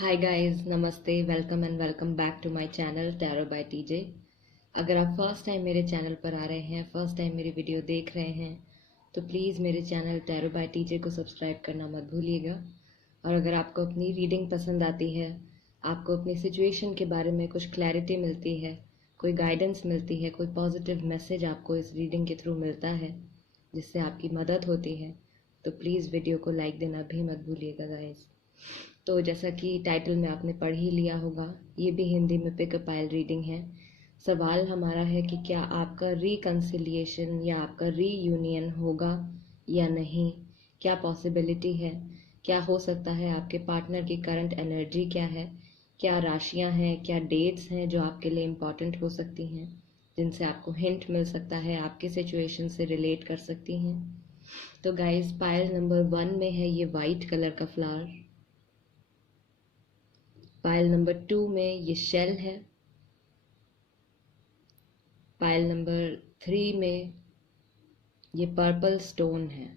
हाय guys, नमस्ते, welcome and welcome back to my channel tarot by TJ. अगर आप first time मेरे channel पर आ रहे हैं, फर्स्ट टाइम मेरी वीडियो देख रहे हैं, तो प्लीज़ मेरे चैनल टैरो बाय टीजे को सब्सक्राइब करना मत भूलिएगा। और अगर आपको अपनी रीडिंग पसंद आती है, आपको अपनी सिचुएशन के बारे में कुछ क्लैरिटी मिलती है, कोई गाइडेंस मिलती है, कोई पॉजिटिव मैसेज आपको इस रीडिंग के थ्रू मिलता है जिससे आपकी मदद होती है, तो प्लीज़ वीडियो को लाइक देना भी मत भूलिएगा गाइस। तो जैसा कि टाइटल में आपने पढ़ ही लिया होगा, ये भी हिंदी में पिकअप पायल रीडिंग है। सवाल हमारा है कि क्या आपका रिकंसिलिएशन या आपका रीयूनियन होगा या नहीं, क्या पॉसिबिलिटी है, क्या हो सकता है, आपके पार्टनर की करंट एनर्जी क्या है, क्या राशियां हैं, क्या डेट्स हैं जो आपके लिए इम्पॉर्टेंट हो सकती हैं, जिनसे आपको हिंट मिल सकता है, आपके सिचुएशन से रिलेट कर सकती हैं। तो गाइस, पायल नंबर 1 में है ये वाइट कलर का फ्लावर। पायल नंबर 2 में ये शेल है। पायल नंबर 3 में ये पर्पल स्टोन है।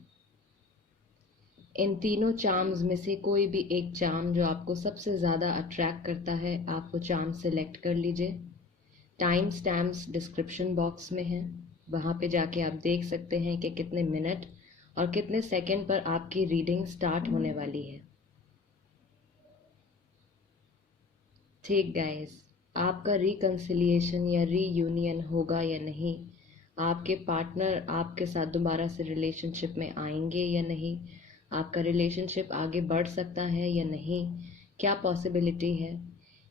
इन तीनों चार्म्स में से कोई भी एक चार्म जो आपको सबसे ज़्यादा अट्रैक्ट करता है, आप वो चार्म सेलेक्ट कर लीजिए। टाइम स्टैम्प्स डिस्क्रिप्शन बॉक्स में है, वहाँ पे जाके आप देख सकते हैं कि कितने मिनट और कितने सेकंड पर आपकी रीडिंग स्टार्ट होने वाली है। ठीक गाइस, आपका रिकंसिलिएशन या रीयूनियन होगा या नहीं, आपके पार्टनर आपके साथ दोबारा से रिलेशनशिप में आएंगे या नहीं, आपका रिलेशनशिप आगे बढ़ सकता है या नहीं, क्या पॉसिबिलिटी है,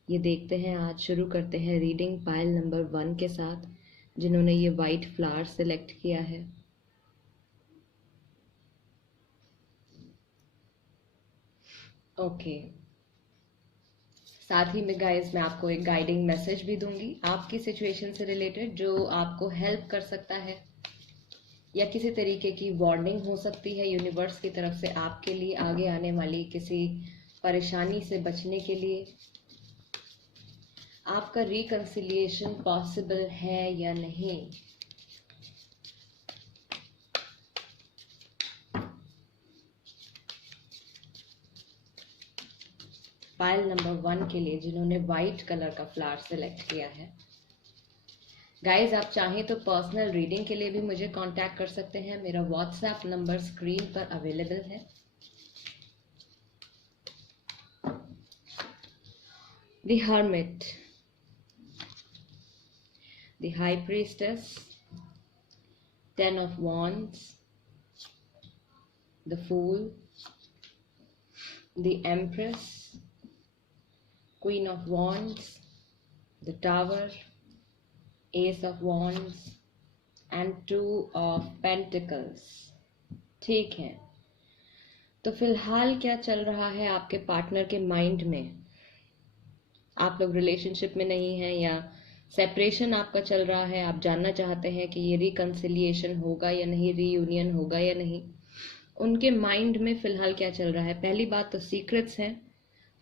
ये देखते हैं। आज शुरू करते हैं रीडिंग पायल नंबर 1 के साथ, जिन्होंने ये वाइट फ्लावर सेलेक्ट किया है। ओके, साथ ही में गाइस मैं आपको एक गाइडिंग मैसेज भी दूंगी आपकी सिचुएशन से रिलेटेड, जो आपको हेल्प कर सकता है, या किसी तरीके की वार्निंग हो सकती है यूनिवर्स की तरफ से आपके लिए आगे आने वाली किसी परेशानी से बचने के लिए। आपका रिकंसिलिएशन पॉसिबल है या नहीं। पायल नंबर 1 के लिए जिन्होंने व्हाइट कलर का फ्लावर सेलेक्ट किया है, गाइज आप चाहें तो पर्सनल रीडिंग के लिए भी मुझे कांटेक्ट कर सकते हैं। मेरा व्हाट्सएप नंबर स्क्रीन पर अवेलेबल है। The hermit, the high priestess, 10 of wands, the fool, the empress, queen of wands, the tower, ace of wands and 2 of pentacles। ठीक है, तो फिलहाल क्या चल रहा है आपके पार्टनर के माइंड में? आप लोग रिलेशनशिप में नहीं हैं या सेपरेशन आपका चल रहा है, आप जानना चाहते हैं कि ये रिकंसिलिएशन होगा या नहीं, रीयूनियन होगा या नहीं। उनके माइंड में फिलहाल क्या चल रहा है? पहली बात तो सीक्रेट्स हैं,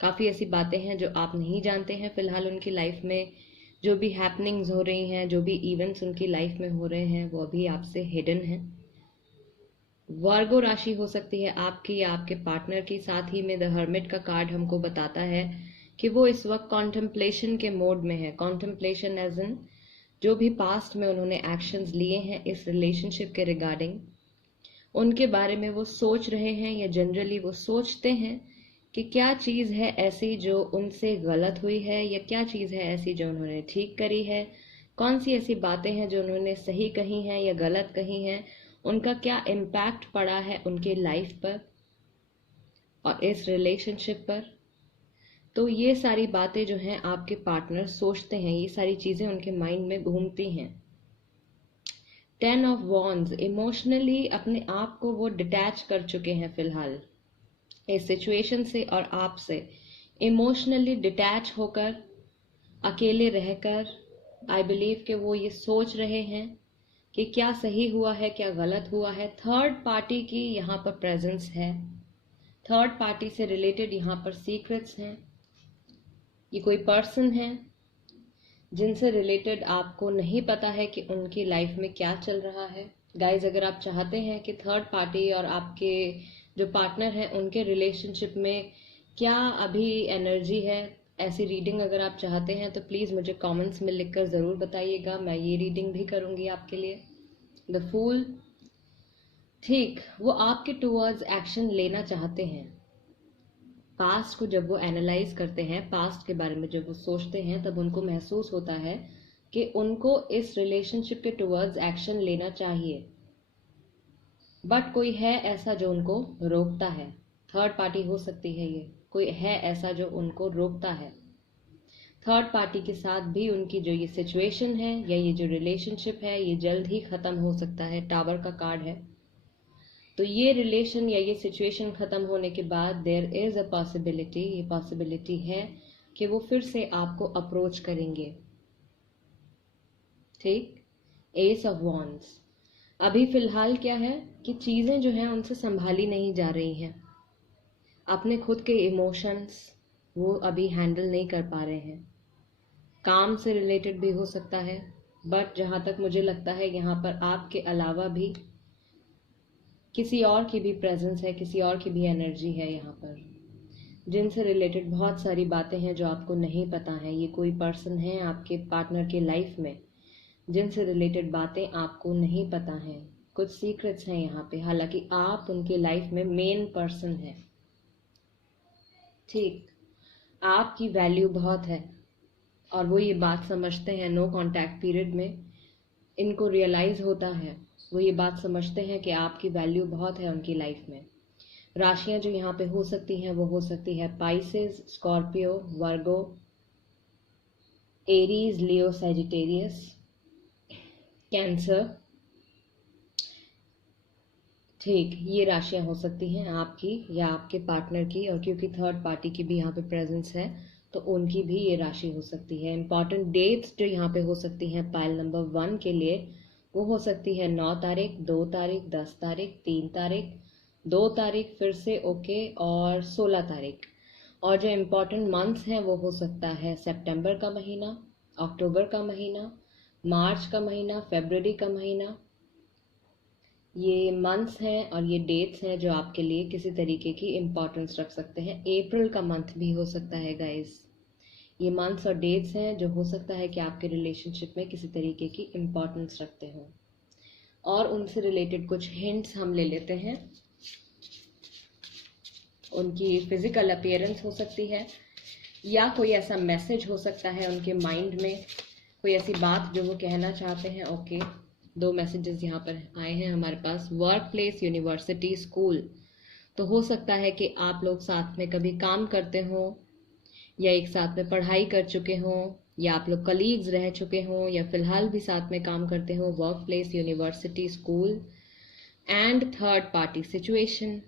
काफ़ी ऐसी बातें हैं जो आप नहीं जानते हैं फिलहाल उनकी लाइफ में। जो भी हैपनिंग्स हो रही हैं, जो भी इवेंट्स उनकी लाइफ में हो रहे हैं, वो अभी आपसे हिडन हैं। वर्गो राशि हो सकती है आपकी या आपके पार्टनर की। साथ ही में द हर्मिट का कार्ड हमको बताता है कि वो इस वक्त कॉन्टेम्पलेशन के मोड में है। कॉन्टेम्पलेशन एज इन जो भी पास्ट में उन्होंने एक्शंस लिए हैं इस रिलेशनशिप के रिगार्डिंग, उनके बारे में वो सोच रहे हैं, या जनरली वो सोचते हैं कि क्या चीज़ है ऐसी जो उनसे गलत हुई है, या क्या चीज़ है ऐसी जो उन्होंने ठीक करी है, कौन सी ऐसी बातें हैं जो उन्होंने सही कही हैं या गलत कही हैं, उनका क्या इम्पैक्ट पड़ा है उनके लाइफ पर और इस रिलेशनशिप पर। तो ये सारी बातें जो हैं आपके पार्टनर सोचते हैं, ये सारी चीज़ें उनके माइंड में घूमती हैं। 10 ऑफ वॉन्ड्स, इमोशनली अपने आप को वो डिटैच कर चुके हैं फिलहाल इस सिचुएशन से और आपसे। इमोशनली डिटैच होकर, अकेले रहकर, आई बिलीव कि वो ये सोच रहे हैं कि क्या सही हुआ है, क्या गलत हुआ है। थर्ड पार्टी की यहाँ पर प्रेजेंस है, थर्ड पार्टी से रिलेटेड यहाँ पर सीक्रेट्स हैं। ये कोई पर्सन है जिनसे रिलेटेड आपको नहीं पता है कि उनकी लाइफ में क्या चल रहा है। गाइज, अगर आप चाहते हैं कि थर्ड पार्टी और आपके जो पार्टनर हैं उनके रिलेशनशिप में क्या अभी एनर्जी है? ऐसी रीडिंग अगर आप चाहते हैं तो प्लीज़ मुझे कमेंट्स में लिखकर ज़रूर बताइएगा, मैं ये रीडिंग भी करूँगी आपके लिए। द फूल, ठीक, वो आपके टूवर्ड्स एक्शन लेना चाहते हैं। पास्ट को जब वो एनालाइज करते हैं, पास्ट के बारे में जब वो सोचते हैं, तब उनको महसूस होता है कि उनको इस रिलेशनशिप के टूवर्ड्स एक्शन लेना चाहिए, बट कोई है ऐसा जो उनको रोकता है। थर्ड पार्टी हो सकती है, ये कोई है ऐसा जो उनको रोकता है। थर्ड पार्टी के साथ भी उनकी जो ये सिचुएशन है या ये जो रिलेशनशिप है, ये जल्द ही ख़त्म हो सकता है। टावर का कार्ड है, तो ये रिलेशन या ये सिचुएशन ख़त्म होने के बाद देयर इज़ अ पॉसिबिलिटी, ये पॉसिबिलिटी है कि वो फिर से आपको अप्रोच करेंगे। ठीक, एस ऑफ वॉन्ड्स, अभी फ़िलहाल क्या है कि चीज़ें जो हैं उनसे संभाली नहीं जा रही हैं। अपने खुद के इमोशंस वो अभी हैंडल नहीं कर पा रहे हैं। काम से रिलेटेड भी हो सकता है, बट जहाँ तक मुझे लगता है यहाँ पर आपके अलावा भी किसी और की भी प्रेजेंस है, किसी और की भी एनर्जी है यहाँ पर, जिनसे रिलेटेड बहुत सारी बातें हैं जो आपको नहीं पता है। ये कोई पर्सन है आपके पार्टनर के लाइफ में जिनसे रिलेटेड बातें आपको नहीं पता हैं। कुछ सीक्रेट्स हैं यहाँ पे, हालांकि आप उनके लाइफ में मेन पर्सन हैं। ठीक, आपकी वैल्यू बहुत है और वो ये बात समझते हैं। नो कांटेक्ट पीरियड में इनको रियलाइज होता है, वो ये बात समझते हैं कि आपकी वैल्यू बहुत है उनकी लाइफ में। राशियां जो यहाँ पे हो सकती हैं वो हो सकती है पाइसेस, स्कॉर्पियो, वर्गो, एरीज, लियो, सैजिटेरियस, कैंसर। ठीक, ये राशियां हो सकती हैं आपकी या आपके पार्टनर की, और क्योंकि थर्ड पार्टी की भी यहाँ पे प्रेजेंस है तो उनकी भी ये राशि हो सकती है। इंपॉर्टेंट डेट्स जो यहाँ पे हो सकती हैं पाइल नंबर 1 के लिए, वो हो सकती है 9 तारीख, 2 तारीख, 10 तारीख, 3 तारीख, 2 तारीख फिर से ओके, और 16 तारीख। और जो इम्पोर्टेंट मंथ्स हैं वो हो सकता है सितंबर का महीना, अक्टूबर का महीना, मार्च का महीना, फरवरी का महीना। ये मंथ्स हैं और ये डेट्स हैं जो आपके लिए किसी तरीके की इम्पोर्टेंस रख सकते हैं। अप्रैल का मंथ भी हो सकता है गाइस। ये मंथ्स और डेट्स हैं जो हो सकता है कि आपके रिलेशनशिप में किसी तरीके की इम्पोर्टेंस रखते हो। और उनसे रिलेटेड कुछ हिंट्स हम ले लेते हैं। उनकी फिजिकल अपीयरेंस हो सकती है, या कोई ऐसा मैसेज हो सकता है उनके माइंड में, कोई ऐसी बात जो वो कहना चाहते हैं। ओके, 2 मैसेजेस यहाँ पर आए हैं हमारे पास। Work place, university, school. तो हो सकता है कि आप लोग साथ में कभी काम करते हो, या एक साथ में पढ़ाई कर चुके हों, या आप लोग कलीग्स रह चुके हों, या फिलहाल भी साथ में काम करते हो। Work place, university, school and third party situation.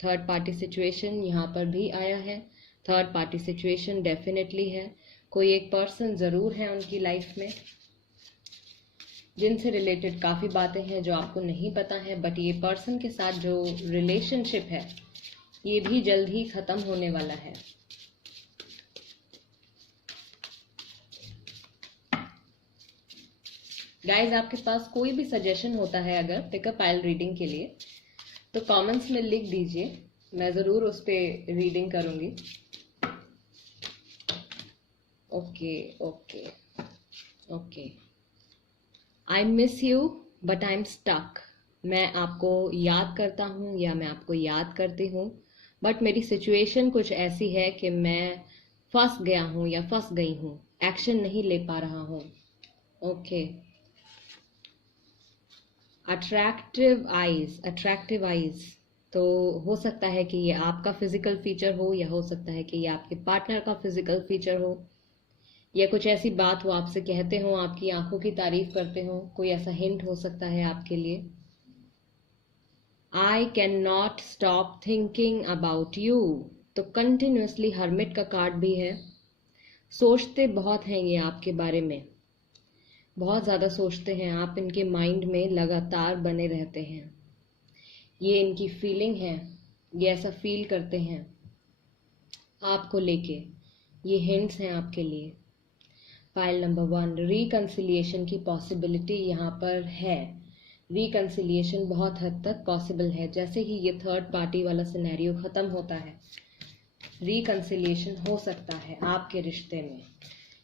Third party situation यहाँ पर भी आया है। थर्ड पार्टी सिचुएशन डेफिनेटली है, कोई एक पर्सन ज़रूर है उनकी लाइफ में जिनसे रिलेटेड काफ़ी बातें हैं जो आपको नहीं पता है, बट ये पर्सन के साथ जो रिलेशनशिप है ये भी जल्द ही ख़त्म होने वाला है। गाइज, आपके पास कोई भी सजेशन होता है अगर पिकअप पाइल रीडिंग के लिए तो कमेंट्स में लिख दीजिए, मैं ज़रूर उस पर रीडिंग करूँगी। Okay okay okay, I miss you but I am stuck. मैं आपको याद करता हूँ या मैं आपको याद करती हूँ, बट मेरी सिचुएशन कुछ ऐसी है कि मैं फंस गया हूँ या फंस गई हूँ, एक्शन नहीं ले पा रहा हूँ। Okay, attractive eyes, attractive eyes. तो हो सकता है कि ये आपका फिजिकल फीचर हो, या हो सकता है कि ये आपके पार्टनर का फिजिकल फीचर हो, या कुछ ऐसी बात वो आपसे कहते हो, आपकी आंखों की तारीफ करते हो। कोई ऐसा हिंट हो सकता है आपके लिए। I can not stop thinking about you. तो कंटिन्यूसली हर्मिट का कार्ड भी है। सोचते बहुत हैं ये आपके बारे में, बहुत ज़्यादा सोचते हैं आप, इनके माइंड में लगातार बने रहते हैं। ये इनकी फीलिंग है, ये ऐसा फील करते हैं आपको लेके। ये हिंट्स हैं आपके लिए। फाइल नंबर 1, रिकन्सिलिएशन की पॉसिबिलिटी यहाँ पर है। रिकन्सिलिएशन बहुत हद तक पॉसिबल है। जैसे ही ये थर्ड पार्टी वाला सिनेरियो ख़त्म होता है रिकंसिलिएशन हो सकता है आपके रिश्ते में।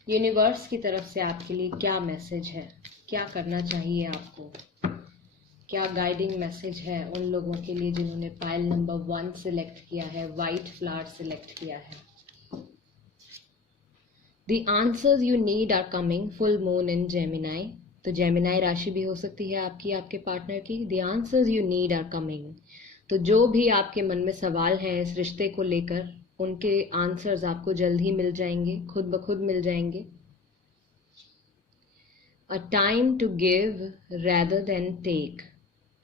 यूनिवर्स की तरफ से आपके लिए क्या मैसेज है, क्या करना चाहिए आपको, क्या गाइडिंग मैसेज है उन लोगों के लिए जिन्होंने पाइल नंबर 1 सिलेक्ट किया है, वाइट फ्लावर सिलेक्ट किया है। The answers you need are coming, full moon in Gemini। तो जेमिनाई राशि भी हो सकती है आपकी, आपके पार्टनर की। The answers you need are coming। तो जो भी आपके मन में सवाल हैं इस रिश्ते को लेकर, उनके आंसर्स आपको जल्द ही मिल जाएंगे, खुद ब खुद मिल जाएंगे। A time to give rather than take।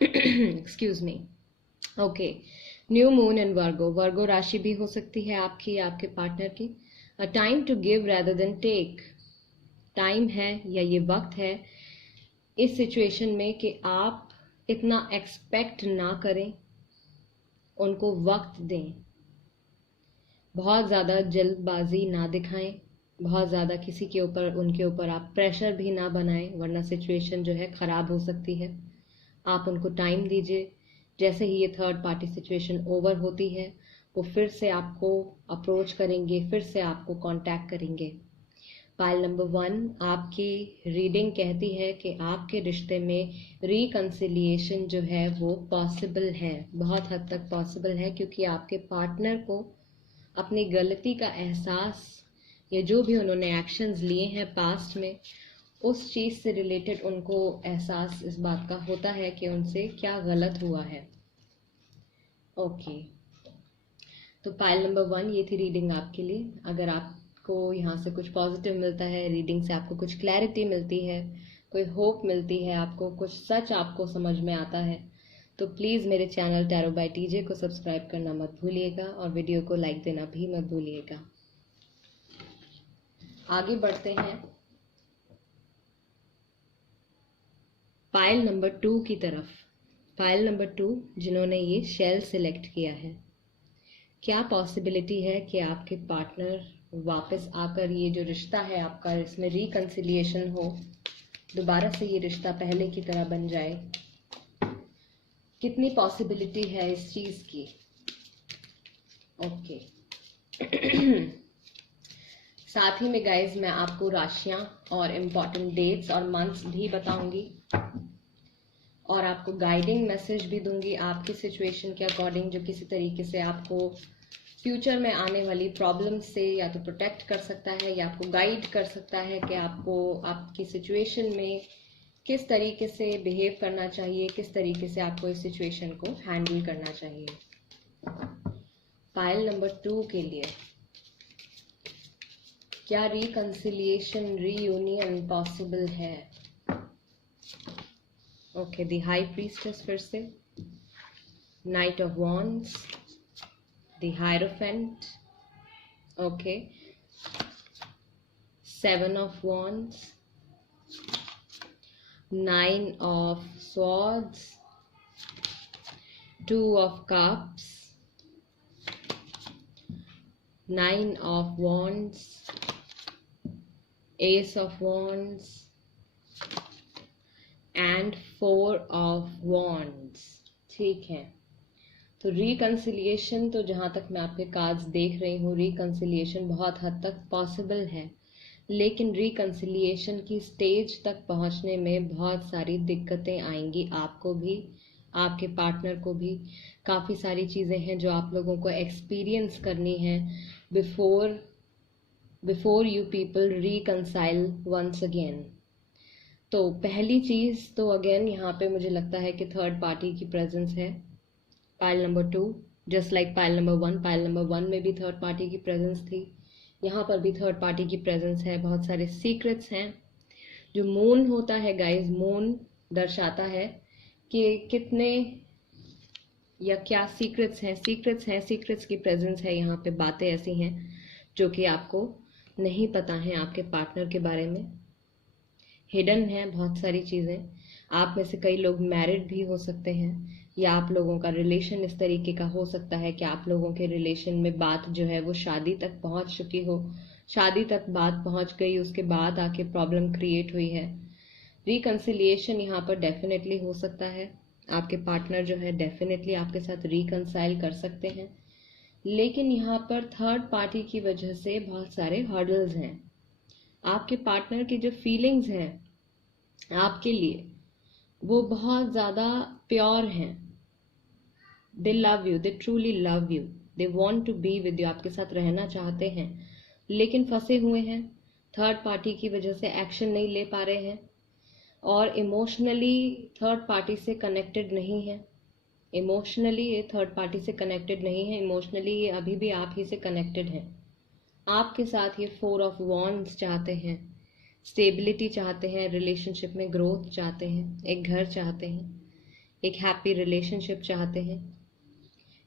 Excuse me। Okay, new moon in Virgo, Virgo राशि भी हो सकती है आपकी या आपके पार्टनर की। A time to give rather than take. Time है या ये वक्त है इस सिचुएशन में कि आप इतना एक्सपेक्ट ना करें, उनको वक्त दें, बहुत ज़्यादा जल्दबाजी ना दिखाएं, बहुत ज़्यादा किसी के ऊपर उनके ऊपर आप प्रेशर भी ना बनाएं, वरना सिचुएशन जो है ख़राब हो सकती है। आप उनको टाइम दीजिए। जैसे ही ये थर्ड पार्टी सिचुएशन ओवर होती है, वो फिर से आपको अप्रोच करेंगे, फिर से आपको कांटेक्ट करेंगे। पाइल नंबर 1 आपकी रीडिंग कहती है कि आपके रिश्ते में रिकंसिलिएशन जो है वो पॉसिबल है, बहुत हद तक पॉसिबल है, क्योंकि आपके पार्टनर को अपनी गलती का एहसास या जो भी उन्होंने एक्शंस लिए हैं पास्ट में, उस चीज़ से रिलेटेड उनको एहसास इस बात का होता है कि उनसे क्या गलत हुआ है। ओके, तो पाइल नंबर 1 ये थी रीडिंग आपके लिए। अगर आपको यहाँ से कुछ पॉजिटिव मिलता है, रीडिंग से आपको कुछ क्लैरिटी मिलती है, कोई होप मिलती है, आपको कुछ सच आपको समझ में आता है, तो प्लीज़ मेरे चैनल टैरो बाय टीजे को सब्सक्राइब करना मत भूलिएगा और वीडियो को लाइक देना भी मत भूलिएगा। आगे बढ़ते हैं पाइल नंबर 2 की तरफ। पाइल नंबर 2 जिन्होंने ये शेल सिलेक्ट किया है, क्या पॉसिबिलिटी है कि आपके पार्टनर वापस आकर ये जो रिश्ता है आपका, इसमें रिकंसिलिएशन हो, दोबारा से ये रिश्ता पहले की तरह बन जाए? कितनी पॉसिबिलिटी है इस चीज़ की? ओके। साथ ही में गाइज मैं आपको राशियां और इम्पॉर्टेंट डेट्स और मंथ्स भी बताऊंगी और आपको गाइडिंग मैसेज भी दूंगी आपकी सिचुएशन के अकॉर्डिंग, जो किसी तरीके से आपको फ्यूचर में आने वाली प्रॉब्लम से या तो प्रोटेक्ट कर सकता है या आपको गाइड कर सकता है कि आपको आपकी सिचुएशन में किस तरीके से बिहेव करना चाहिए, किस तरीके से आपको इस सिचुएशन को हैंडल करना चाहिए। पाइल नंबर 2 के लिए क्या रिकंसिलिएशन, रीयूनियन पॉसिबल है? ओके, द हाई प्रीस्टेस फिर से, night of wands, the hierophant, okay, 7 of wands, 9 of swords, 2 of cups, 9 of wands, Ace of Wands and 4 of Wands। ठीक है, तो रिकंसिलिएशन, तो जहाँ तक मैं आपके कार्ड्स देख रही हूँ, रिकंसिलिएशन बहुत हद तक पॉसिबल है, लेकिन रिकंसिलिएशन की स्टेज तक पहुँचने में बहुत सारी दिक्कतें आएंगी, आपको भी, आपके पार्टनर को भी। काफ़ी सारी चीज़ें हैं जो आप लोगों को एक्सपीरियंस करनी है before you people reconcile once again. तो पहली चीज़ तो अगेन यहाँ पे मुझे लगता है कि थर्ड पार्टी की प्रेजेंस है। Pile number 2 just like pile number 1, pile number 1 में भी थर्ड पार्टी की प्रेजेंस थी, यहाँ पर भी थर्ड पार्टी की प्रेजेंस है। बहुत सारे सीक्रेट्स हैं। जो मून होता है गाइज, मून दर्शाता है कि कितने या क्या सीक्रेट्स हैं, सीक्रेट्स की प्रेजेंस है यहाँ पे। बातें ऐसी हैं जो कि आपको नहीं पता है आपके पार्टनर के बारे में, हिडन है बहुत सारी चीज़ें। आप में से कई लोग मैरिड भी हो सकते हैं, या आप लोगों का रिलेशन इस तरीके का हो सकता है कि आप लोगों के रिलेशन में बात जो है वो शादी तक पहुंच चुकी हो, शादी तक बात पहुंच गई, उसके बाद आके प्रॉब्लम क्रिएट हुई है। रिकंसिलिएशन यहाँ पर डेफिनेटली हो सकता है, आपके पार्टनर जो है डेफिनेटली आपके साथ रिकंसाइल कर सकते हैं, लेकिन यहाँ पर थर्ड पार्टी की वजह से बहुत सारे हर्डल्स हैं। आपके पार्टनर की जो फीलिंग्स हैं आपके लिए वो बहुत ज़्यादा प्योर हैं। They love you, they truly love you, they want to be with you, आपके साथ रहना चाहते हैं, लेकिन फंसे हुए हैं। थर्ड पार्टी की वजह से एक्शन नहीं ले पा रहे हैं और इमोशनली थर्ड पार्टी से कनेक्टेड नहीं है। इमोशनली ये थर्ड पार्टी से कनेक्टेड नहीं है, इमोशनली ये अभी भी आप ही से कनेक्टेड है। आपके साथ ये 4 ऑफ वॉन्ड्स चाहते हैं, स्टेबिलिटी चाहते हैं, रिलेशनशिप में ग्रोथ चाहते हैं, एक घर चाहते हैं, एक हैप्पी रिलेशनशिप चाहते हैं।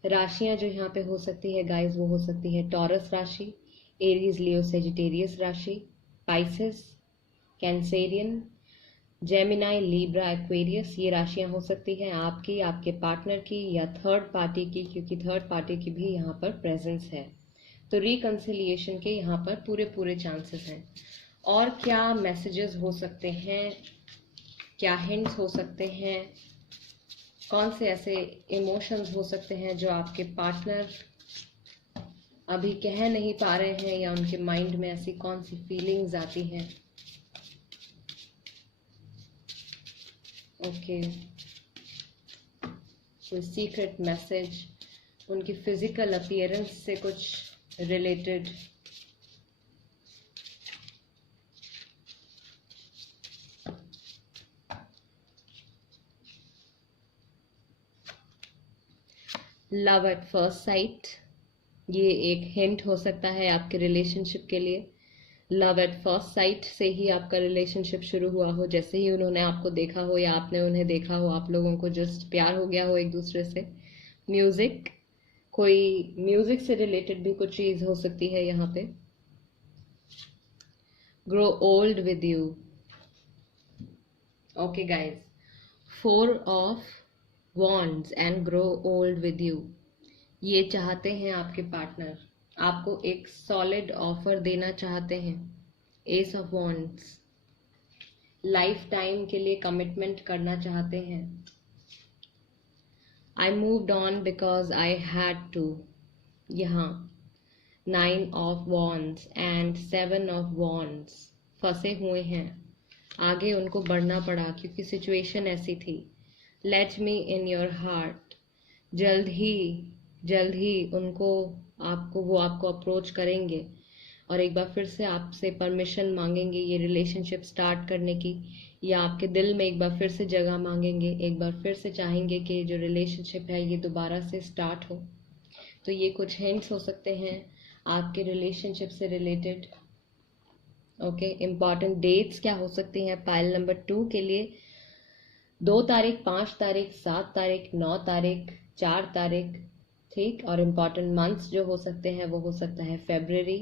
राशियां जो यहाँ पे हो सकती है गाइस वो हो सकती है टॉरस राशि, एरीज लियो सेजिटेरियस राशि, Pisces, Cancerian, Gemini, Libra, Aquarius. ये राशियां हो सकती हैं आपकी, आपके पार्टनर की या थर्ड पार्टी की, क्योंकि थर्ड पार्टी की भी यहाँ पर प्रेजेंस है। तो रिकंसिलिएशन के यहाँ पर पूरे चांसेस हैं। और क्या मैसेजेस हो सकते हैं, क्या हिंट्स हो सकते हैं, कौन से ऐसे इमोशंस हो सकते हैं जो आपके पार्टनर अभी कह नहीं पा रहे हैं, या उनके माइंड में ऐसी कौन सी फीलिंग्स आती हैं। ओके, कोई सीक्रेट मैसेज, उनकी फिजिकल अपीयरेंस से कुछ related. Love at first sight, ये एक हिंट हो सकता है आपके रिलेशनशिप के लिए। लव एट फर्स्ट साइट से ही आपका रिलेशनशिप शुरू हुआ हो, जैसे ही उन्होंने आपको देखा हो या आपने उन्हें देखा हो, आप लोगों को जस्ट प्यार हो गया हो एक दूसरे से। म्यूजिक, कोई म्यूजिक से रिलेटेड भी कुछ चीज हो सकती है यहाँ पे। Grow old with you. Okay guys, 4 of wands and grow old with you, ये चाहते हैं आपके पार्टनर, आपको एक सॉलिड ऑफर देना चाहते हैं। Ace of wands, life time के लिए कमिटमेंट करना चाहते हैं। I moved on because I had to, यहाँ 9 of wands and 7 of wands, फंसे हुए हैं, आगे उनको बढ़ना पड़ा क्योंकि सिचुएशन ऐसी थी। Let me in your heart, जल्द ही उनको वो आपको अप्रोच करेंगे और एक बार फिर से आपसे परमिशन मांगेंगे ये रिलेशनशिप स्टार्ट करने की, या आपके दिल में एक बार फिर से जगह मांगेंगे, एक बार फिर से चाहेंगे कि जो रिलेशनशिप है ये दोबारा से स्टार्ट हो। तो ये कुछ हिंट्स हो सकते हैं आपके रिलेशनशिप से रिलेटेड। ओके, इम्पॉर्टेंट डेट्स क्या हो सकती हैं पाइल नंबर 2 के लिए? 2 तारीख, 5 तारीख, 7 तारीख, 9 तारीख, 4 तारीख, ठीक। और इम्पॉर्टेंट मंथ्स जो हो सकते हैं वो हो सकता है फरवरी,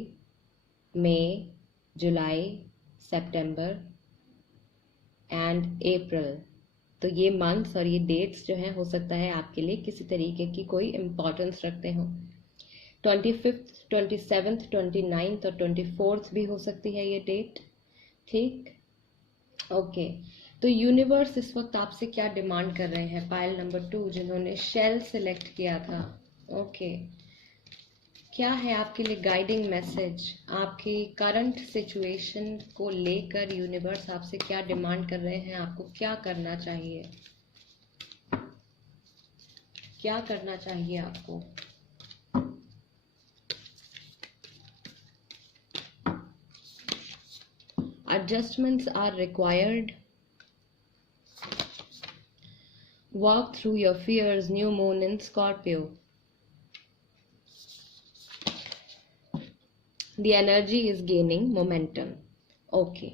मई, जुलाई, सितंबर एंड अप्रैल। तो ये मंथ्स और ये डेट्स जो हैं हो सकता है आपके लिए किसी तरीके की कोई इम्पोर्टेंस रखते हो। 25th, 27th, 29th और 24th भी हो सकती है ये डेट, ठीक। ओके, तो यूनिवर्स इस वक्त आपसे क्या डिमांड कर रहे हैं पाइल नंबर 2 जिन्होंने शेल सिलेक्ट किया था? ओके, क्या है आपके लिए गाइडिंग मैसेज? आपकी करंट सिचुएशन को लेकर यूनिवर्स आपसे क्या डिमांड कर रहे हैं? आपको क्या करना चाहिए, क्या करना चाहिए आपको? Adjustments are required. Walk through your fears. New moon in Scorpio. The energy is gaining momentum. Okay.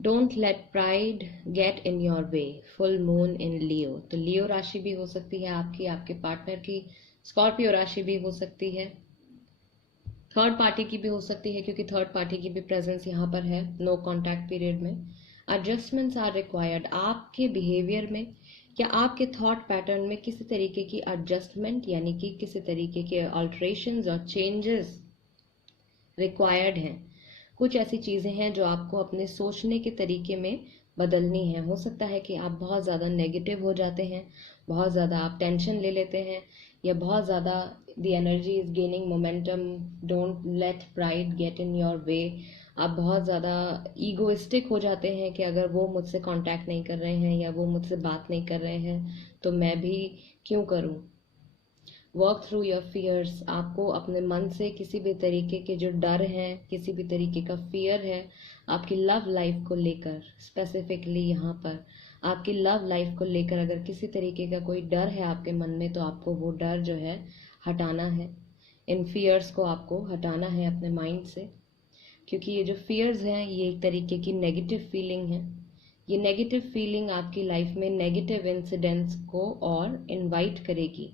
Don't let pride get in your way. Full moon in Leo. तो लियो राशि भी हो सकती है आपकी, आपके पार्टनर की। स्कॉर्पियो राशि भी हो सकती है, थर्ड पार्टी की भी हो सकती है क्योंकि थर्ड पार्टी की भी प्रेजेंस यहाँ पर है नो कॉन्टैक्ट पीरियड में। Adjustments are required. आपके बिहेवियर में या आपके थॉट पैटर्न में किसी तरीके की एडजस्टमेंट यानी कि किसी तरीके के अल्टरेशंस और चेंजेस रिक्वायर्ड हैं। कुछ ऐसी चीज़ें हैं जो आपको अपने सोचने के तरीके में बदलनी है। हो सकता है कि आप बहुत ज़्यादा नेगेटिव हो जाते हैं, बहुत ज़्यादा आप टेंशन ले लेते हैं, या बहुत ज़्यादा the energy is gaining momentum, don't let pride get in your way. आप बहुत ज़्यादा ईगोइस्टिक हो जाते हैं कि अगर वो मुझसे कांटेक्ट नहीं कर रहे हैं या वो मुझसे बात नहीं कर रहे हैं तो मैं भी क्यों करूं। वर्क थ्रू योर फियर्स, आपको अपने मन से किसी भी तरीके के जो डर हैं, किसी भी तरीके का फियर है आपकी लव लाइफ को लेकर, स्पेसिफिकली यहाँ पर आपकी लव लाइफ को लेकर अगर किसी तरीके का कोई डर है आपके मन में, तो आपको वो डर जो है हटाना है। इन फियर्स को आपको हटाना है अपने माइंड से, क्योंकि ये जो फियर्स हैं ये एक तरीके की नेगेटिव फीलिंग है। ये नेगेटिव फीलिंग आपकी लाइफ में नेगेटिव इंसिडेंट्स को और इनवाइट करेगी।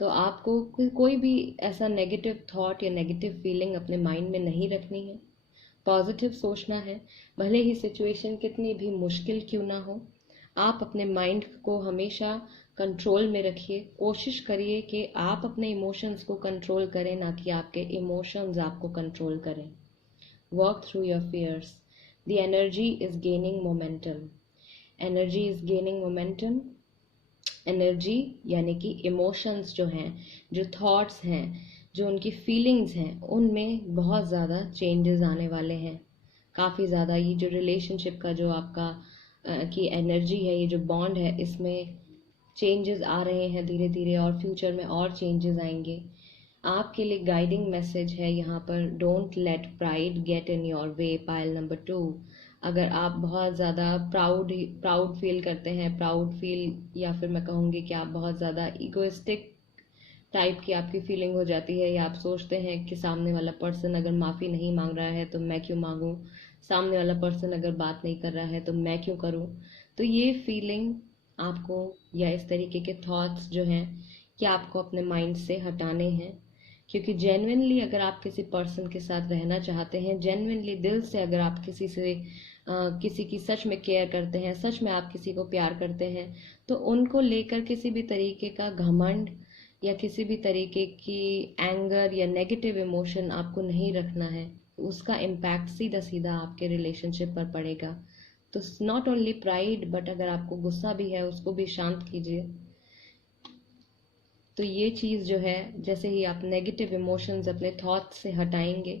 तो आपको कोई भी ऐसा नेगेटिव थॉट या नेगेटिव फीलिंग अपने माइंड में नहीं रखनी है, पॉजिटिव सोचना है। भले ही सिचुएशन कितनी भी मुश्किल क्यों ना हो, आप अपने माइंड को हमेशा कंट्रोल में रखिए। कोशिश करिए कि आप अपने इमोशंस को कंट्रोल करें, ना कि आपके इमोशंस आपको कंट्रोल करें। Work through your fears, the energy is gaining momentum, energy is gaining momentum. Energy यानी कि इमोशंस जो हैं, जो थॉट्स हैं, जो उनकी फीलिंग्स हैं, उनमें बहुत ज़्यादा चेंजेस आने वाले हैं। काफ़ी ज़्यादा ये जो रिलेशनशिप का जो आपका की एनर्जी है, ये जो बॉन्ड है, इसमें चेंजेस आ रहे हैं धीरे धीरे, और फ्यूचर में और चेंजेस आएंगे। आपके लिए गाइडिंग मैसेज है यहाँ पर, don't let pride get in your way. Pile number 2, अगर आप बहुत ज़्यादा प्राउड फील करते हैं, प्राउड फील, या फिर मैं कहूँगी कि आप बहुत ज़्यादा इगोइस्टिक टाइप की आपकी फीलिंग हो जाती है, या आप सोचते हैं कि सामने वाला पर्सन अगर माफ़ी नहीं मांग रहा है तो मैं क्यों मांगूं, सामने वाला पर्सन अगर बात नहीं कर रहा है तो मैं क्यों करूं। तो ये फीलिंग आपको, या इस तरीके के थॉट्स जो हैं, कि आपको अपने माइंड से हटाने हैं। क्योंकि जेन्युइनली अगर आप किसी पर्सन के साथ रहना चाहते हैं, जेन्युइनली दिल से अगर आप किसी की सच में केयर करते हैं, सच में आप किसी को प्यार करते हैं, तो उनको लेकर किसी भी तरीके का घमंड या किसी भी तरीके की एंगर या नेगेटिव इमोशन आपको नहीं रखना है। उसका इम्पैक्ट सीधा सीधा आपके रिलेशनशिप पर पड़ेगा। तो नॉट ओनली प्राइड, बट अगर आपको गुस्सा भी है उसको भी शांत कीजिए। तो ये चीज़ जो है, जैसे ही आप नेगेटिव इमोशंस अपने थॉट्स से हटाएंगे,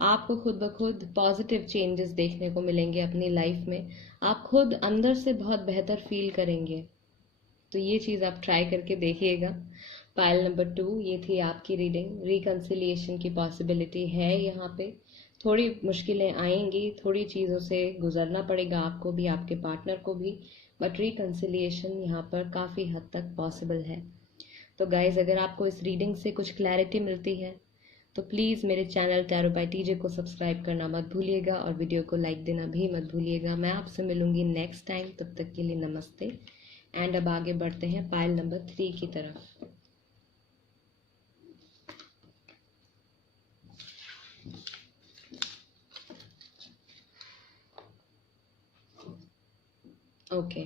आपको खुद ब खुद पॉजिटिव चेंजेस देखने को मिलेंगे अपनी लाइफ में। आप खुद अंदर से बहुत बेहतर फील करेंगे। तो ये चीज़ आप ट्राई करके देखिएगा। पाइल नंबर 2, ये थी आपकी रीडिंग। रिकन्सिलिएशन की पॉसिबिलिटी है यहाँ पे। थोड़ी मुश्किलें आएंगी, थोड़ी चीज़ों से गुजरना पड़ेगा आपको भी, आपके पार्टनर को भी, बट रिकन्सिलिएशन यहाँ पर काफ़ी हद तक पॉसिबल है। तो गाइज, अगर आपको इस रीडिंग से कुछ क्लैरिटी मिलती है तो प्लीज़ मेरे चैनल टैरो बाय टीजे को सब्सक्राइब करना मत भूलिएगा, और वीडियो को लाइक देना भी मत भूलिएगा। मैं आपसे मिलूंगी नेक्स्ट टाइम, तब तक के लिए नमस्ते। एंड अब आगे बढ़ते हैं पाइल नंबर 3 की तरफ। ओके,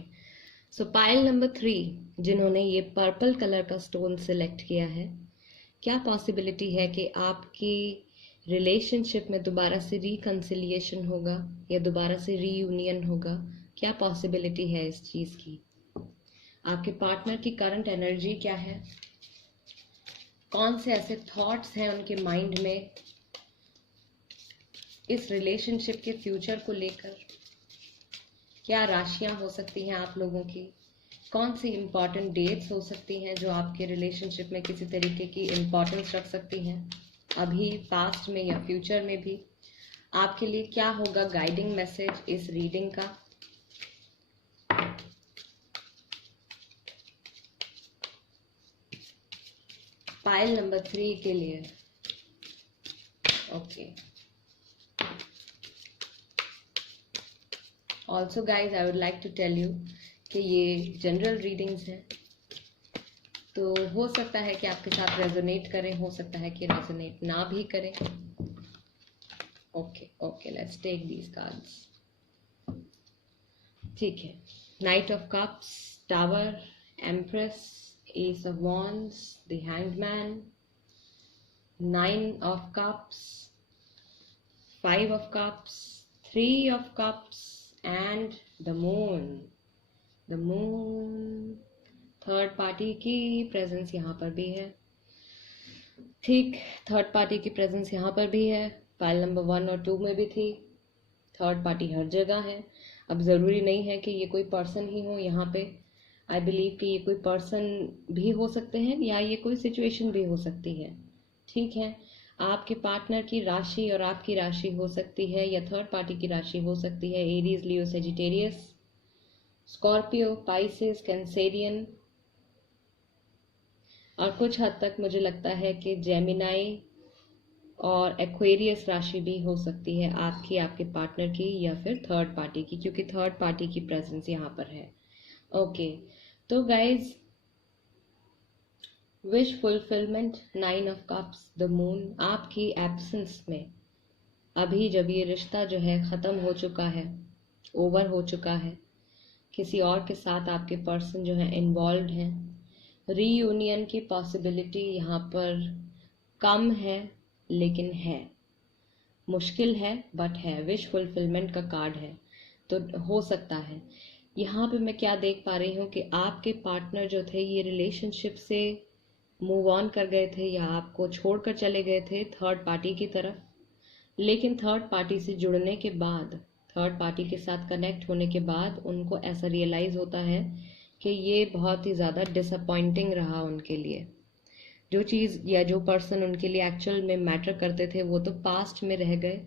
सो पाइल नंबर 3, जिन्होंने ये पर्पल कलर का स्टोन सिलेक्ट किया है, क्या पॉसिबिलिटी है कि आपकी रिलेशनशिप में दोबारा से रिकन्सिलिएशन होगा या दोबारा से रीयूनियन होगा? क्या पॉसिबिलिटी है इस चीज़ की? आपके पार्टनर की करंट एनर्जी क्या है? कौन से ऐसे थॉट्स हैं उनके माइंड में इस रिलेशनशिप के फ्यूचर को लेकर? क्या राशियां हो सकती हैं आप लोगों की? कौन सी इम्पॉर्टेंट डेट्स हो सकती हैं जो आपके रिलेशनशिप में किसी तरीके की इम्पोर्टेंस रख सकती हैं, अभी, पास्ट में या फ्यूचर में भी? आपके लिए क्या होगा गाइडिंग मैसेज इस रीडिंग का? पाइल नंबर 3 के लिए। Okay, also guys, I would like to tell you कि ये जनरल रीडिंग्स हैं, तो हो सकता है कि आपके साथ रेजोनेट करें, हो सकता है कि रेजोनेट ना भी करें। Okay, let's take these cards. ठीक है, knight of cups, tower, empress, ace of wands, the hanged man, 9 of cups, 5 of cups, 3 of cups, and the moon, third party की प्रेजेंस यहाँ पर भी है। ठीक, थर्ड पार्टी की प्रेजेंस यहाँ पर भी है, पाइल नंबर 1 और 2 में भी थी। थर्ड पार्टी हर जगह है। अब ज़रूरी नहीं है कि ये कोई पर्सन ही हो यहाँ पे। आई बिलीव कि ये कोई पर्सन भी हो सकते हैं या ये कोई सिचुएशन भी हो सकती है। ठीक है, आपके पार्टनर की राशि और आपकी राशि हो सकती है, या थर्ड पार्टी की राशि हो सकती है एरीज, लियो, सेजिटेरियस, स्कॉर्पियो, पाइसेस, कैंसेरियन, और कुछ हद तक मुझे लगता है कि जेमिनाई और एक्वेरियस राशि भी हो सकती है आपकी, आपके पार्टनर की, या फिर थर्ड पार्टी की, क्योंकि थर्ड पार्टी की प्रेजेंस यहाँ पर है। ओके, तो guys, wish fulfilment, 9 of cups, the moon, आपकी एब्सेंस में अभी जब ये रिश्ता जो है ख़त्म हो चुका है, ओवर हो चुका है, किसी और के साथ आपके पर्सन जो है इन्वॉल्व हैं, रीयूनियन की पॉसिबिलिटी यहाँ पर कम है, लेकिन है, मुश्किल है बट है। विश फुलफिलमेंट का कार्ड है, तो हो सकता है। यहाँ पे मैं क्या देख पा रही हूँ कि आपके पार्टनर जो थे ये रिलेशनशिप से मूव ऑन कर गए थे या आपको छोड़कर चले गए थे थर्ड पार्टी की तरफ, लेकिन थर्ड पार्टी से जुड़ने के बाद, थर्ड पार्टी के साथ कनेक्ट होने के बाद उनको ऐसा रियलाइज़ होता है कि ये बहुत ही ज़्यादा डिसअपॉइंटिंग रहा उनके लिए। जो चीज़ या जो पर्सन उनके लिए एक्चुअल में मैटर करते थे वो तो पास्ट में रह गए,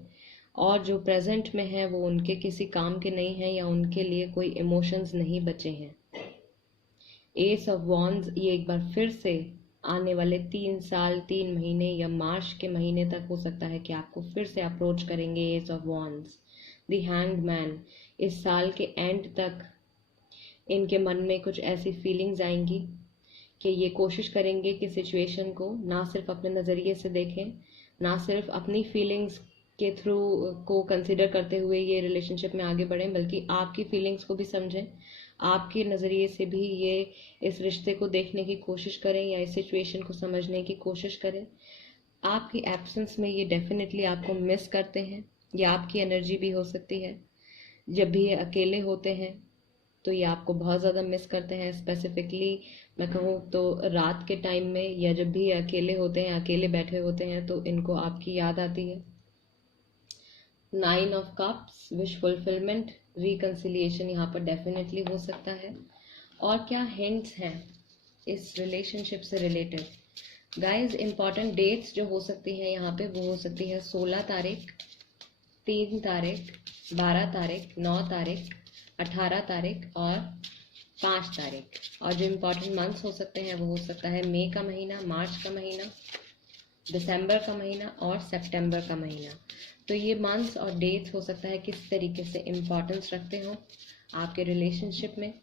और जो प्रेजेंट में है वो उनके किसी काम के नहीं हैं, या उनके लिए कोई इमोशंस नहीं बचे हैं। एस ऑफ वॉन्ड्स, ये एक बार फिर से आने वाले 3 साल 3 महीने या मार्च के महीने तक हो सकता है कि आपको फिर से अप्रोच करेंगे S of wands. The hanged man, इस साल के एंड तक इनके मन में कुछ ऐसी फीलिंग्स आएंगी कि ये कोशिश करेंगे कि सिचुएशन को ना सिर्फ अपने नज़रिए से देखें, ना सिर्फ अपनी फीलिंग्स के थ्रू को कंसिडर करते हुए ये रिलेशनशिप में आगे बढ़ें, बल्कि आपकी फीलिंग्स को भी समझें, आपके नज़रिए से भी ये इस रिश्ते को देखने की कोशिश करें या इस सिचुएशन को समझने की कोशिश करें। आपकी एब्सेंस में ये डेफिनेटली आपको मिस करते हैं, या आपकी एनर्जी भी हो सकती है। जब भी ये अकेले होते हैं तो ये आपको बहुत ज़्यादा मिस करते हैं। स्पेसिफिकली मैं कहूँ तो रात के टाइम में, या जब भी ये अकेले होते हैं, अकेले बैठे होते हैं, तो इनको आपकी याद आती है। 9 of cups, wish fulfilment, reconciliation यहाँ पर डेफिनेटली हो सकता है। और क्या हिंट्स हैं इस रिलेशनशिप से रिलेटेड? गाइज, इंपॉर्टेंट डेट्स जो हो सकती हैं यहाँ पे, वो हो सकती है 16 तारीख, 3 तारीख, 12 तारीख, 9 तारीख, 18 तारीख और 5 तारीख। और जो इम्पोर्टेंट मंथ्स हो सकते हैं वो हो सकता है मई का महीना, मार्च का महीना, दिसंबर का महीना और सितंबर का महीना। तो ये मंथ्स और डेट्स हो सकता है किस तरीके से इम्पोर्टेंस रखते हो आपके रिलेशनशिप में,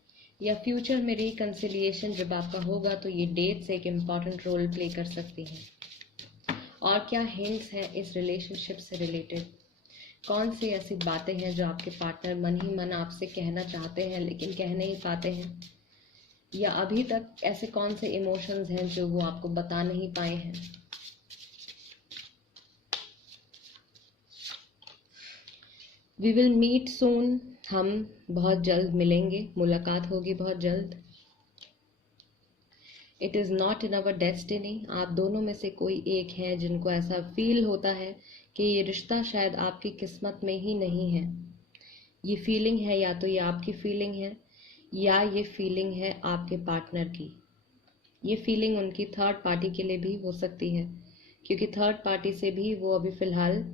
या फ्यूचर में रिकंसिलिएशन जब आपका होगा तो ये डेट्स एक इम्पॉर्टेंट रोल प्ले कर सकती हैं। और क्या हिंट्स हैं इस रिलेशनशिप से रिलेटेड? कौन सी ऐसी बातें हैं जो आपके पार्टनर मन ही मन आपसे कहना चाहते हैं लेकिन कह नहीं पाते हैं, या अभी तक ऐसे कौन से इमोशंस हैं जो वो आपको बता नहीं पाए हैं? वी विल मीट सून, हम बहुत जल्द मिलेंगे, मुलाकात होगी बहुत जल्द। It is not in our destiny, आप दोनों में से कोई एक है जिनको ऐसा फील होता है कि ये रिश्ता शायद आपकी किस्मत में ही नहीं है। ये फीलिंग है, या तो ये आपकी फीलिंग है या ये फीलिंग है आपके पार्टनर की। ये फीलिंग उनकी थर्ड पार्टी के लिए भी हो सकती है, क्योंकि थर्ड पार्टी से भी वो अभी फ़िलहाल,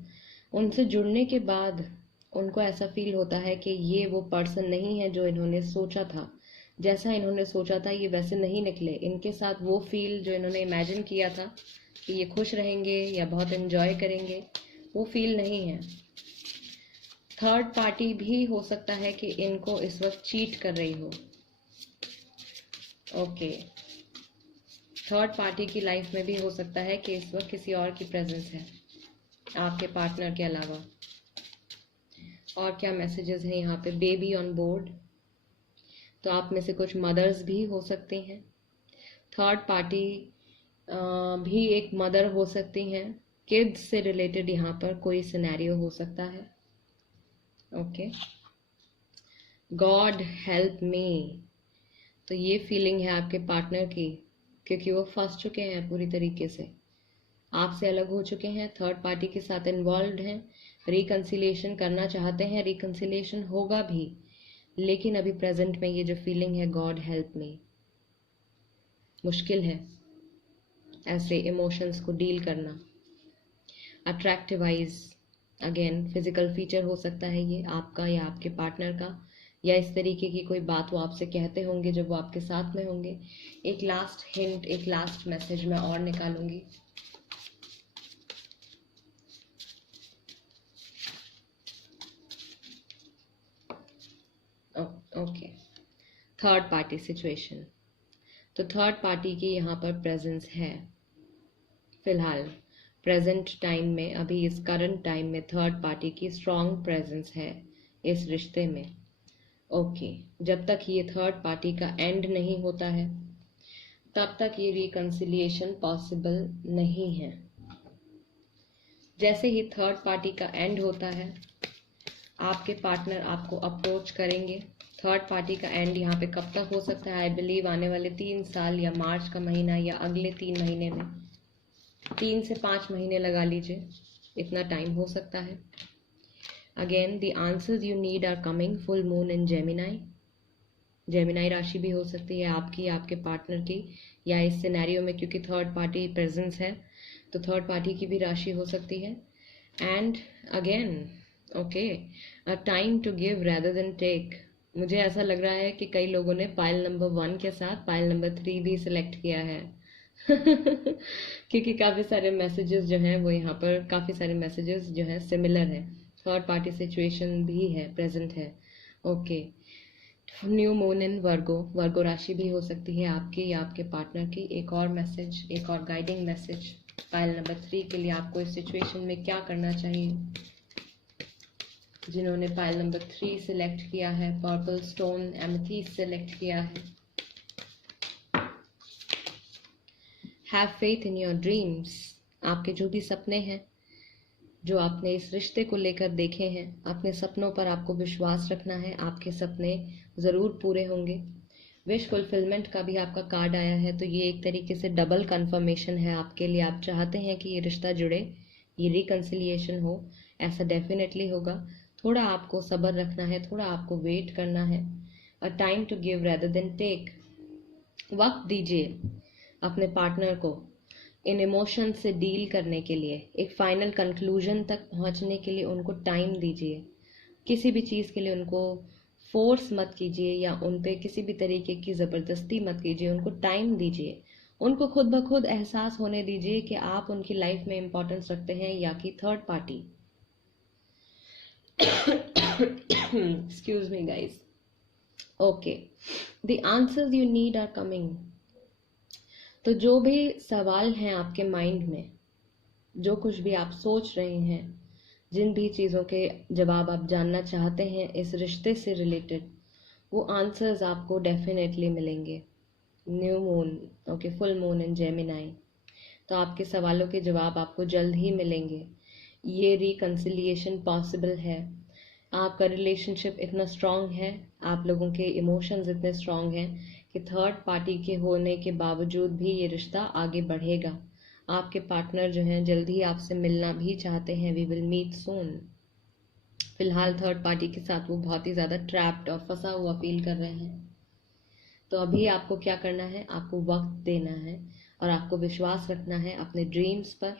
उनसे जुड़ने के बाद उनको ऐसा फील होता है कि ये वो पर्सन नहीं है जो इन्होंने सोचा था। जैसा इन्होंने सोचा था ये वैसे नहीं निकले। इनके साथ वो फील जो इन्होंने इमेजिन किया था कि ये खुश रहेंगे या बहुत एंजॉय करेंगे, वो फील नहीं है। थर्ड पार्टी भी हो सकता है कि इनको इस वक्त चीट कर रही हो। ओके, थर्ड पार्टी की लाइफ में भी हो सकता है कि इस वक्त किसी और की प्रेजेंस है आपके पार्टनर के अलावा। और क्या मैसेजेस हैं यहाँ पे? बेबी ऑन बोर्ड, तो आप में से कुछ मदर्स भी हो सकती हैं। थर्ड पार्टी भी एक मदर हो सकती हैं। किड्स से रिलेटेड यहाँ पर कोई सिनेरियो हो सकता है। ओके, गॉड हेल्प मी, तो ये फीलिंग है आपके पार्टनर की, क्योंकि वो फंस चुके हैं पूरी तरीके से, आपसे अलग हो चुके हैं, थर्ड पार्टी के साथ इन्वॉल्व हैं, रिकंसिलिएशन करना चाहते हैं, रिकंसिलिएशन होगा भी, लेकिन अभी प्रेजेंट में ये जो फीलिंग है, गॉड हेल्प मी, मुश्किल है ऐसे इमोशंस को डील करना। Attractive eyes, again physical feature हो सकता है ये आपका या आपके पार्टनर का, या इस तरीके की कोई बात वो आपसे कहते होंगे जब वो आपके साथ में होंगे। एक लास्ट हिंट, एक लास्ट मैसेज मैं और निकालूंगी। Okay, third party situation. तो थर्ड पार्टी की यहाँ पर प्रेजेंस है फिलहाल, प्रेजेंट टाइम में, अभी इस करंट टाइम में थर्ड पार्टी की स्ट्रॉन्ग प्रेजेंस है इस रिश्ते में। ओके, जब तक ये थर्ड पार्टी का एंड नहीं होता है तब तक ये रिकंसिलिएशन पॉसिबल नहीं है। जैसे ही थर्ड पार्टी का एंड होता है, आपके पार्टनर आपको अप्रोच करेंगे। थर्ड पार्टी का एंड यहाँ पे कब तक हो सकता है? आई बिलीव आने वाले 3 साल या मार्च का महीना या अगले 3 महीने में, 3 से 5 महीने लगा लीजिए, इतना टाइम हो सकता है। Again the answers you need are coming. Full moon in Gemini, Gemini राशि भी हो सकती है आपकी, आपके पार्टनर की, या इस सिनेरियो में क्योंकि थर्ड पार्टी प्रेजेंस है तो थर्ड पार्टी की भी राशि हो सकती है। And again okay, a time to give rather than take. मुझे ऐसा लग रहा है कि कई लोगों ने पाइल नंबर 1 के साथ पाइल नंबर 3 भी सिलेक्ट किया है क्योंकि काफ़ी सारे मैसेजेस जो हैं वो यहाँ पर, काफ़ी सारे मैसेजेस जो हैं सिमिलर है, थर्ड पार्टी सिचुएशन भी है, प्रेजेंट है। Okay, new moon in Virgo, Virgo राशि भी हो सकती है आपकी या आपके पार्टनर की। एक और मैसेज, एक और गाइडिंग मैसेज पाइल नंबर 3 के लिए, आपको इस सिचुएशन में क्या करना चाहिए? जिन्होंने पाइल नंबर 3 सिलेक्ट किया है, पर्पल स्टोन एमेथिस्ट सिलेक्ट किया है, have faith in your dreams. आपके जो भी सपने हैं, जो आपने इस रिश्ते को लेकर देखे हैं, अपने सपनों पर आपको विश्वास रखना है, आपके सपने ज़रूर पूरे होंगे। विश फुलफिलमेंट का भी आपका कार्ड आया है, तो ये एक तरीके से डबल कंफर्मेशन है आपके लिए। आप चाहते हैं कि ये रिश्ता जुड़े, ये रिकंसिलिएशन हो, ऐसा डेफिनेटली होगा। थोड़ा आपको सब्र रखना है, थोड़ा आपको वेट करना है। A time to give rather than take, वक्त दीजिए अपने पार्टनर को इन इमोशन से डील करने के लिए, एक फाइनल कंक्लूजन तक पहुंचने के लिए उनको टाइम दीजिए। किसी भी चीज़ के लिए उनको फोर्स मत कीजिए या उन पे किसी भी तरीके की ज़बरदस्ती मत कीजिए, उनको टाइम दीजिए। उनको खुद ब खुद एहसास होने दीजिए कि आप उनकी लाइफ में इम्पोर्टेंस रखते हैं या कि third party. Excuse me guys. Okay, the answers you need are coming. तो जो भी सवाल हैं आपके माइंड में, जो कुछ भी आप सोच रहे हैं, जिन भी चीज़ों के जवाब आप जानना चाहते हैं इस रिश्ते से रिलेटेड, वो आंसर्स आपको डेफिनेटली मिलेंगे। New moon, okay, full moon in Gemini, तो आपके सवालों के जवाब आपको जल्द ही मिलेंगे। ये रिकंसिलिएशन पॉसिबल है। आपका रिलेशनशिप इतना स्ट्रांग है, आप लोगों के इमोशंस इतने स्ट्रांग हैं कि थर्ड पार्टी के होने के बावजूद भी ये रिश्ता आगे बढ़ेगा। आपके पार्टनर जो हैं जल्दी ही आपसे मिलना भी चाहते हैं। We will meet soon. फिलहाल थर्ड पार्टी के साथ वो बहुत ही ज़्यादा ट्रैप्ड और फंसा हुआ फील कर रहे हैं। तो अभी आपको क्या करना है? आपको वक्त देना है और आपको विश्वास रखना है अपने ड्रीम्स पर।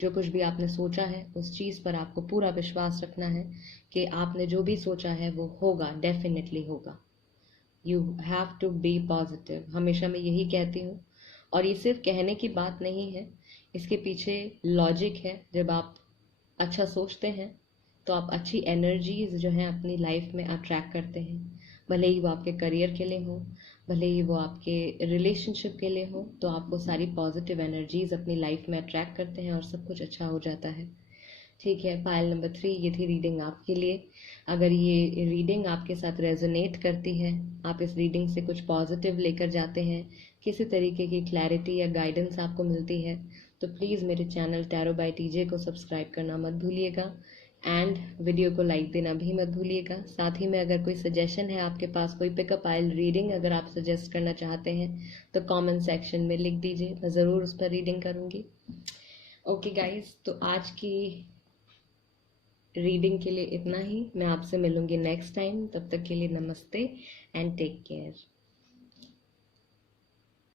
जो कुछ भी आपने सोचा है उस चीज़ पर आपको पूरा विश्वास रखना है कि आपने जो भी सोचा है वो होगा, डेफिनेटली होगा। You have to be positive, हमेशा मैं यही कहती हूँ। और ये सिर्फ कहने की बात नहीं है, इसके पीछे लॉजिक है। जब आप अच्छा सोचते हैं तो आप अच्छी एनर्जीज जो हैं अपनी लाइफ में अट्रैक्ट करते हैं। भले ही वो आपके करियर के लिए हो, भले ही वो आपके रिलेशनशिप के लिए हो, तो आप वो सारी पॉजिटिव एनर्जीज अपनी लाइफ में अट्रैक्ट करते हैं और सब कुछ अच्छा हो जाता है। ठीक है, पायल नंबर 3, ये थी रीडिंग आपके लिए। अगर ये रीडिंग आपके साथ रेजोनेट करती है, आप इस रीडिंग से कुछ पॉजिटिव लेकर जाते हैं, किसी तरीके की क्लैरिटी या गाइडेंस आपको मिलती है, तो प्लीज़ मेरे चैनल टैरो बाय टीजे को सब्सक्राइब करना मत भूलिएगा। एंड वीडियो को लाइक देना भी मत भूलिएगा। साथ ही में अगर कोई सजेशन है आपके पास, कोई पिकअप आइल रीडिंग अगर आप सजेस्ट करना चाहते हैं तो कमेंट सेक्शन में लिख दीजिए, मैं ज़रूर उस पर रीडिंग करूँगी। ओके गाइस, तो आज की रीडिंग के लिए इतना ही। मैं आपसे मिलूंगी नेक्स्ट टाइम, तब तक के लिए नमस्ते एंड टेक केयर।